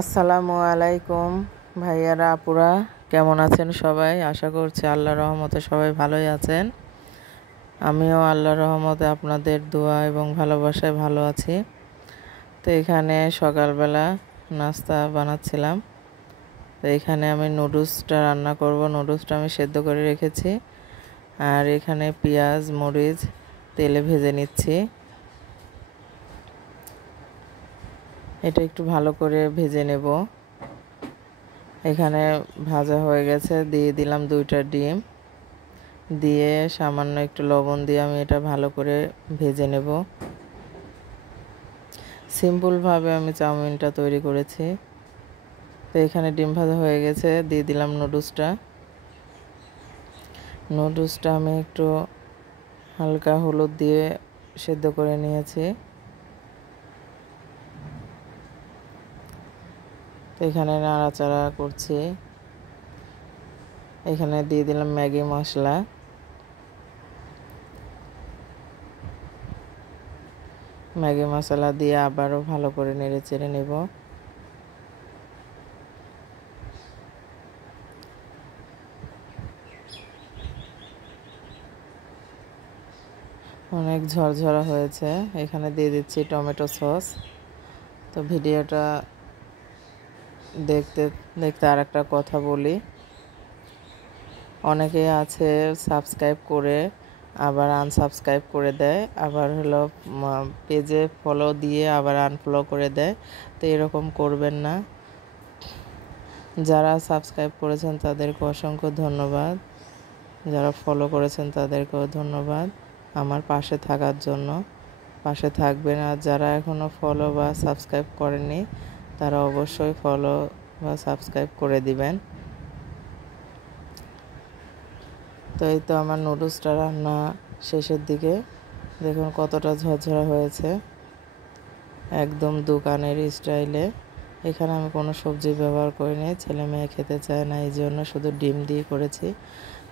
আসসালামু আলাইকুম ভাইয়ারা আপুরা, কেমন আছেন সবাই? আশা করছি আল্লাহর রহমতে সবাই ভালোই আছেন। আমিও আল্লাহর রহমতে আপনাদের দোয়া এবং ভালোবাসায় ভালো আছি। তো এখানে সকালবেলা নাস্তা বানাচ্ছিলাম। তো এখানে আমি নুডলসটা রান্না করব। নুডলসটা আমি সেদ্ধ করে রেখেছি, আর এখানে পেঁয়াজ মরিচ তেলে ভেজে নিচ্ছি। এটা একটু ভালো করে ভেজে নেব। এখানে ভাজা হয়ে গেছে, দিয়ে দিলাম 2টা ডিম, দিয়ে সামান্য একটু লবণ দিয়ে আমি এটা ভালো করে ভেজে নেব। সিম্পলভাবে আমি চাউমিনটা তৈরি করেছি। তো এখানে ডিম ভাজা হয়ে গেছে, দিয়ে দিলাম নুডলসটা আমি একটু হালকা হলুদ দিয়ে সেদ্ধ করে নিয়েছি। তো এখানে নাড়াচাড়া করছি। এখানে দিয়ে দিলাম ম্যাগি মশলা। ম্যাগি মশলা দিয়ে আবারও ভালো করে নেড়ে চেড়ে নেব। অনেক ঝরঝরা হয়েছে। এখানে দিয়ে দিচ্ছি টমেটো সস। তো ভিডিওটা দেখতে দেখতে আর একটা কথা বলি, অনেকেই আছে সাবস্ক্রাইব করে আবার আনসাবস্ক্রাইব করে দেয়, আবার হলো পেজে ফলো দিয়ে আবার আনফলো করে দেয়। তো এরকম করবেন না। যারা সাবস্ক্রাইব করেছেন তাদেরকে অসংখ্য ধন্যবাদ, যারা ফলো করেছেন তাদেরকেও ধন্যবাদ আমার পাশে থাকার জন্য। পাশে থাকবেন। আর যারা এখনও ফলো বা সাবস্ক্রাইব করেননি তারা অবশ্যই ফলো বা সাবস্ক্রাইব করে দিবেন। তো এই তো আমার নুডলসটা রান্না শেষের দিকে। দেখুন কতটা ঝরঝরা হয়েছে, একদম দোকানের স্টাইলে। এখানে আমি কোনো সবজি ব্যবহার করিনি, ছেলে মেয়ে খেতে চায় না, এই জন্য শুধু ডিম দিয়ে করেছি।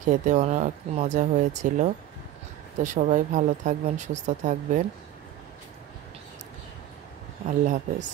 খেতে অনেক মজা হয়েছিল। তো সবাই ভালো থাকবেন, সুস্থ থাকবেন। আল্লাহ হাফেজ।